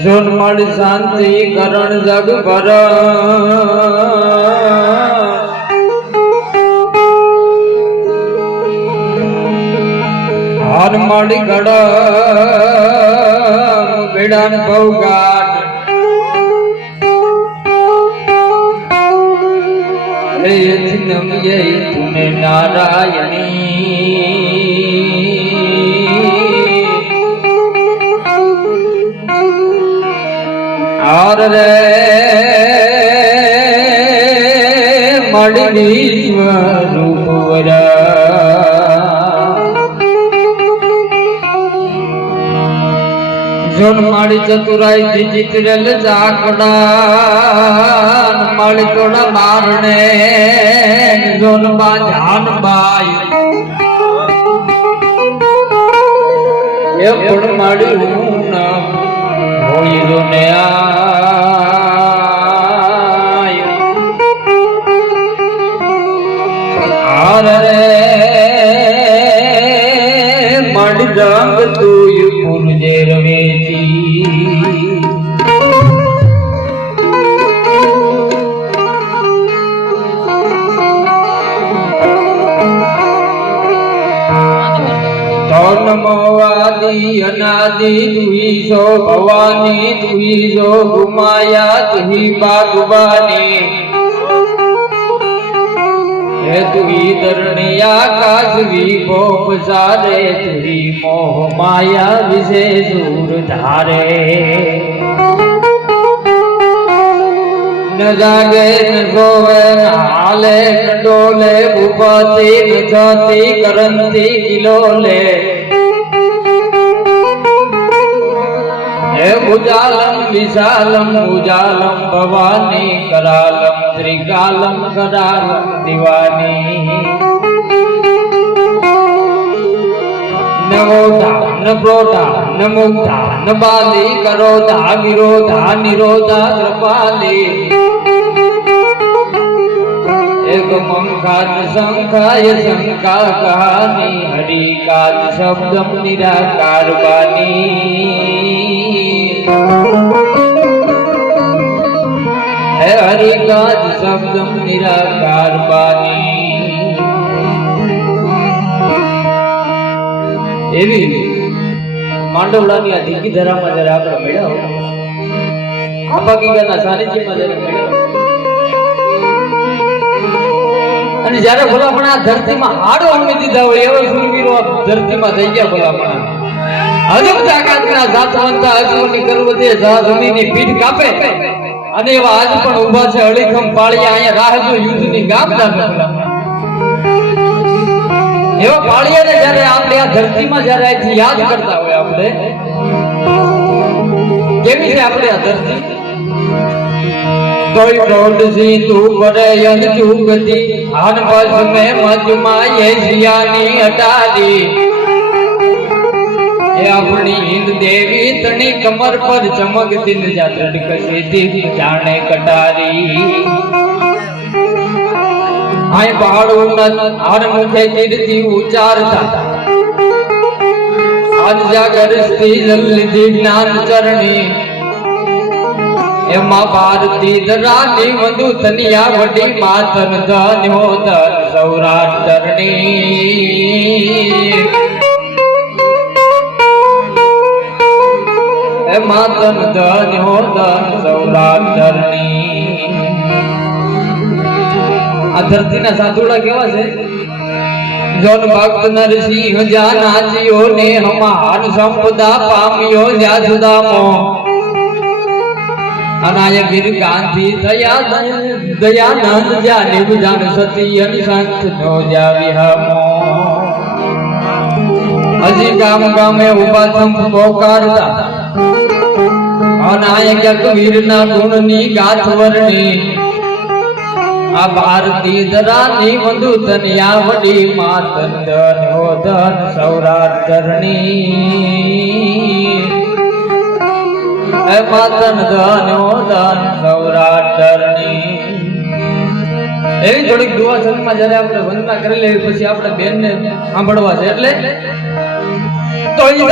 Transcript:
જોનમળ શાંતિ કરણ જગ પર હરમળ ગડ બેડાન ભવગાટ રે નમયે તુને નારાયણી આર રે મળી સ્વરૂપ જોન માડી ચતુરાઈ જીતરેલ જાકડા માડી તોડા મારણે જોન બા જાન બાઈ એ પણ માડી હું ના હોઈ રોને આર રે માડી રંગ તું પુરજે રવેજી નમો આદિ અનાદિ તુહી સો ભવાની તુહી સો ગુમાયા તુહી બાગબાની હે તુહી ધરણી આકાશ વિભો પસારે તુહી મોહ માયા વિશે સૂર ધારે ન જાગે ન સોવે ન હાલે ન ડોલે ભૂપતિ ન છતી કરંતી કિલોલે હે ભુજાલમ વિશાલમ ભુજાલમ ભવાની કરાલમ ત્રિકાલમ કરાલમ દિવાની નવોધા ન પ્રોઢા ન મુગ્ધા ન બાલી કરોધા વિરોધા નિરોધા કૃપાલી એક મંખાત શંખાય શંકા કહાની હરિકાત શબ્દમ નિરાકાર બાની હે હરિકાત શબ્દમ નિરાકાર બાની એવી માંડવડાની આ ધીકી ધરામાં જયારે આપણે મેળાવો આ બાગીગાના સાનિધ્યમાં જયારે મેળાવો અને જયારે ભલામણા ધરતીમાં હાડો હમી દીધા હોય એવા સુરવીરો ધરતીમાં થઈ ગયા ભલામણા અદબ તાકાતના જાતવંતા અજવની કરવતે જા જમીનની પીઠ કાપે અને એવા આજ પણ ઊભા છે અડીખમ પાળિયા અહીંયા રાહ જો યુદ્ધની ગામદાર ભલામણા એવા પાળિયાને જયારે આપણે આ ધરતીમાં જયારે અહીંથી યાદ કરતા હોય આપણે કેવી છે આપણે આ ધરતી તોય રોડસી તું કરે યન ચૂકતી હાન બસ મે મજમાં એ સિયાની અટારી એ આપણી હિન્દ દેવી તણી કમર પર ચમકતી ન જા દ્રઢ કસીતી જાણે કટારી આય પહાડું હાર મુખે કીર્તિ ઉચ્ચારતા આજ જાગરસ્તી જલ્દી જ્ઞાન ચરણી એમાં ભારતી ધરાની વધુ તનિયા વડી માતન ધન હો ધન સૌરાષ્ટ્રની એ માતન ધન હો ધન સૌરાષ્ટ્રની આ ધરતીના સાધુડા કેવા છે જોન ભક્ત નરસિંહ જા નાચ્યો ને હમાર સંપદા પામ્યો જા સુદામો અનાય વીર ગાંધી થયા દયાનંદ જા નિભજાન સતી અને સંત નો જા વિહમો હજી ગામ ગામે ઉભા સંત પોકારતા અનાય કબીર ના ગુણ ની ગાથ વર્ણી આ ભારતી ધરાની વધુ તનિયા વડી માતન ધન હો ધન સૌરાષ્ટ્રની માતન ધન હો ધન સૌરાષ્ટ્રની એવી થોડીક દુઆ સંતમાં જયારે આપણે વંદના કરી લેવી પછી આપણે બેન ને સાંભળવા છે એટલે તો ઈ